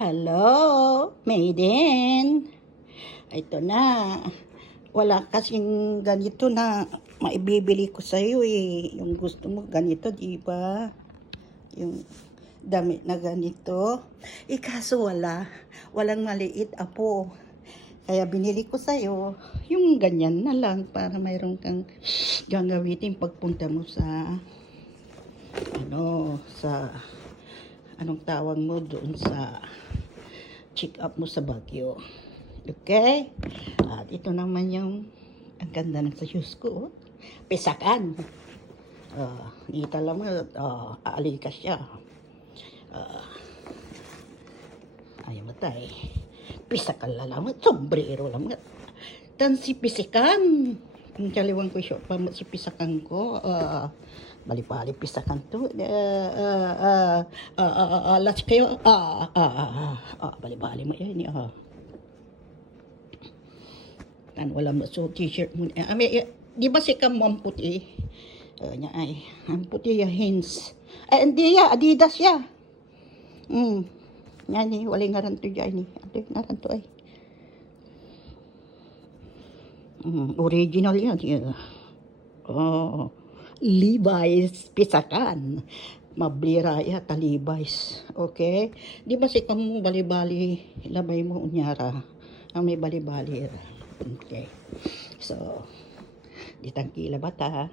Hello, Maiden. Ito na. Wala kasing ganito na maibibili ko sa'yo eh. Yung gusto mo ganito, di ba? Yung damit na ganito. Kaso walang maliit, apo. Kaya binili ko sa'yo yung ganyan na lang para mayroon kang gagamitin pagpunta mo sa anong tawag mo doon sa check up mo sa Baguio. Okay? At ito naman yung ang ganda ng sa shoes ko. Pisakan. Kita lang mo, aalikas siya. Ayaw matay. Pisakan lang mo, sombrero lang mo. Dan si pisikan. Ang kaliwan ko siya pa si pisakan ko. Bali-bali pisakan to. Alas kayo. Bali-bali mo yan. Wala mo so t-shirt mo. Di ba si Kam ang puti? Ang puti yung Hins. Hindi ya, Adidas ya. Yan eh, wala nga rin to dyan eh. Ito nga rin to ay. Original yan. Levi's pisakan. Mablira yata Levi's. Okay? Di ba si Kam bali-bali labay mo unyara. Ang may bali-bali. Okay. So, di tangkila bata.